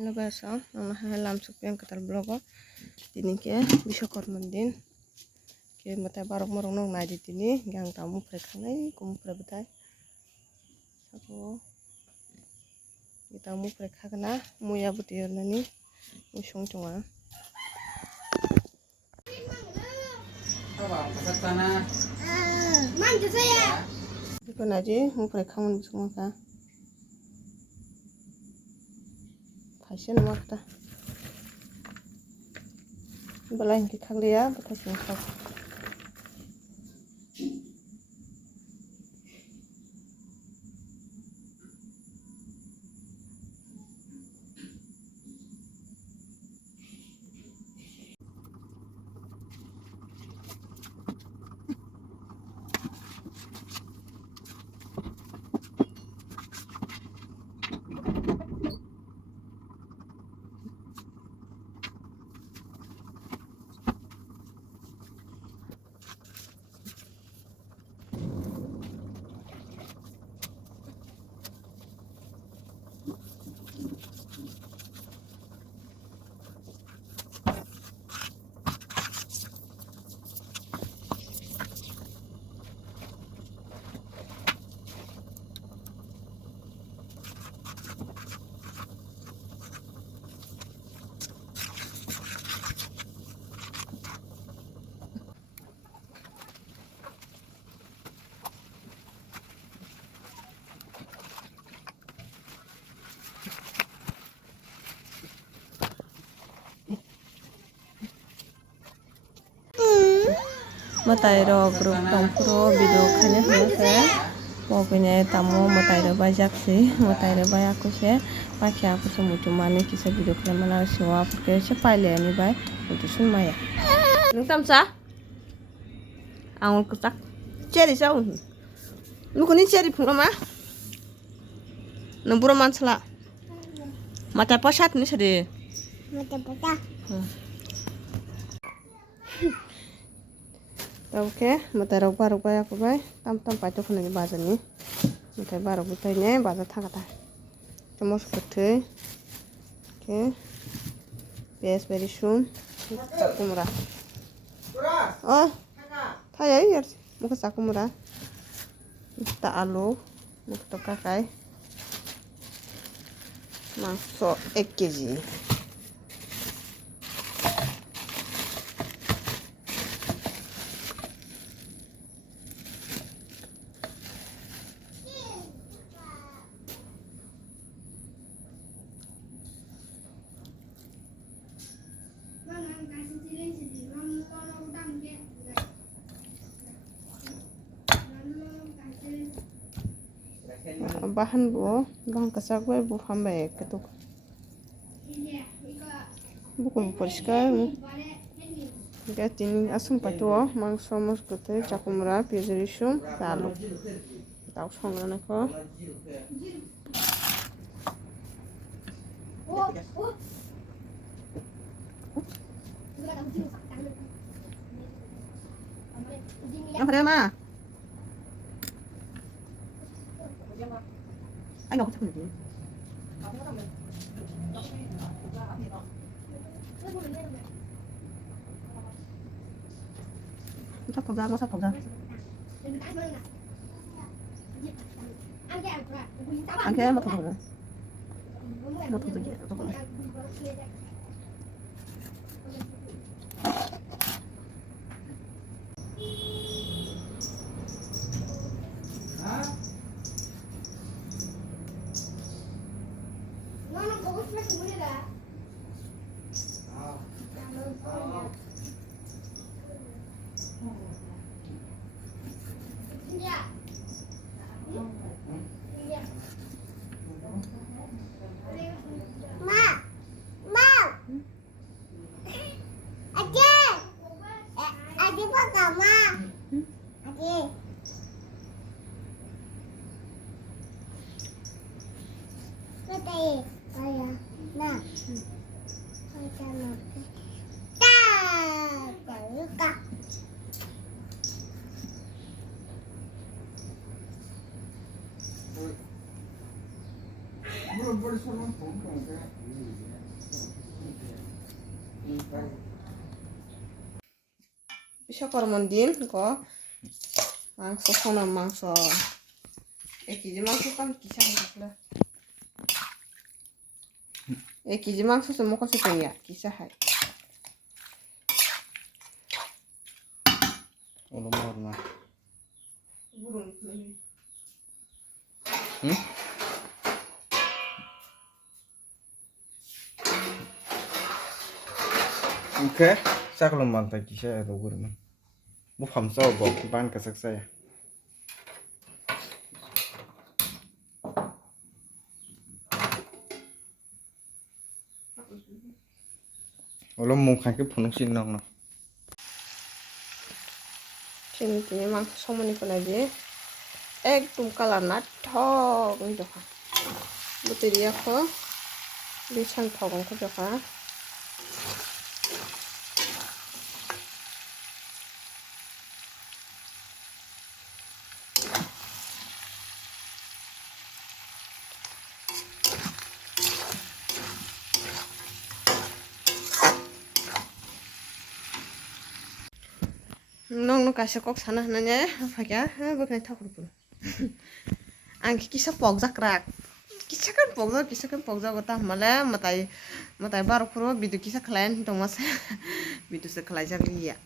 Lugaso ang nahalam sukpiang katal blogo tini ke Biswakarma din ke matai barok morong nong nai tini gang tamu prekhanai kum prebetai sako kita mu prekhagna muya butir nani musong tonga iko naji mu prekhamun bisung ka Pasien makta balai ki khaglia batai singkha matai ro grup tongpuro video khane hamase pogine tamu matai ro bajak si matai ro baya kuse pakya kuse mutu mani kisa video khane mana siwa porque se paile ani bai mutu sun maya nung tamsa angun kusak ceri saun nukuni ceri phunga ma namburo mansala matai pasat ni sade matai pata Oke, matai rok barok baya ko bai tam paito khone ni bajani matai barok butai ne baja thagata chamos kuthai ke pias berisum sakumura oh thai yar muka sakumura ta alu mukto kakai mangso 1 kg bahan kesak gue bu hambai ketuk buku poriskar tini asum patuo mangso mos kute cakumura piaz risum alu tahu songrana ko apa ma anh ngọc chắc được sắp phòng ra nó sắp phòng ra anh kia mà phòng ra nó phòng ra Nah, বিশ্বকর্মার দিন মাংস সোনা মাংস 1 কেজি মাংস কাম কিসা হাইলে 1 কেজি মাংস মকসে তৈয়া কিসা হাই ওলো মর না Oke, saya kalau mantai kisah itu gurman. Bu famsa bok ban kasak saya. Olo mungkin ke punung sinong no. Sini mangsо somoni ko lagi ekdum kalar na thog ni jokha buteria ko bisang thogong ko jokha nong kasih kok sana nanya apa ya bukan tahu pun angki kisah pokjak rak kisah kan pokjak kota malah matai baru kuro bidu kisah kalian dong mas bidu sekelai jar liya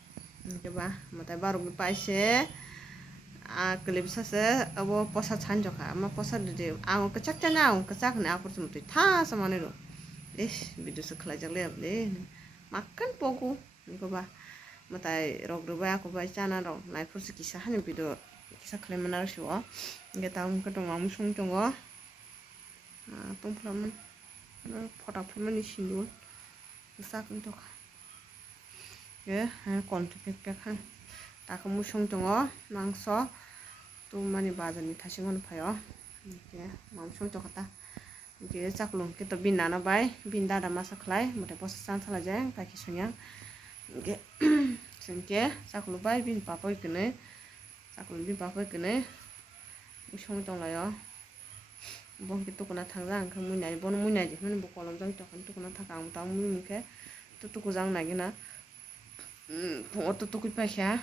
coba matai baru paise kelip sase abo posa chanjoka ama posa de ang kecak cana ang kecak ne aku cuma tuh tas sama nih loh bidu sekelai jar liya deh makan poku coba matai rok doba aku baca na rok naik kursi kisah hanya video kisah kalian menarik sih wah nggak tahu ketemu kamu sung cunggo tung pelaman foto pelaman di sini kisah untuk ya kontak pek kan tak kamu sung cunggo mangso tuh mani bazar nih tasingan payo ya kamu sung cunggo kata jadi caklung kita binda na bay binda ada masa kelai mudah posisi salah aja tak kisunya oke sengke sakulu bay bin papa ikene usung tong la yo bong kitu kuna thangja ang khang munai bon munai je mun bu kolom jang to kan tu kuna thakang ta mun muke tu ku jang nagi na tu ku pa kha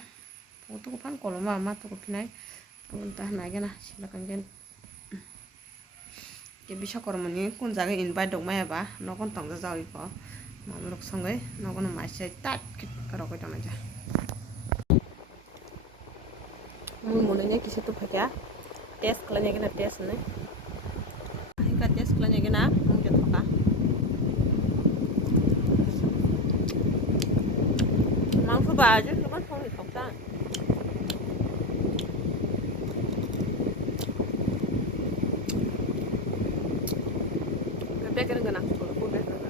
tu ku pan kolom ma tu ku pinai tu ta nagi na silakan gen ke বিশ্বকর্মানি কোন জায়গায় ইনভাইট দক মায়াবা নকন তংজা যাওই ক মামলক সঙ্গে নকন মাইসে টাট করো কই তনা যা mun munanya kisi tu pakai tes kelanya kena tes nih hingga tes kelanya kena mungkin apa mangsa baju cuma phong itu kan kebek kena ganang sekolah kebek kena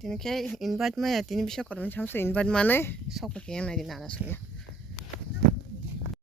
Tini kayak invite mah ya tini bisa kalau misalnya invite mana sok pakai yang lagi nana soalnya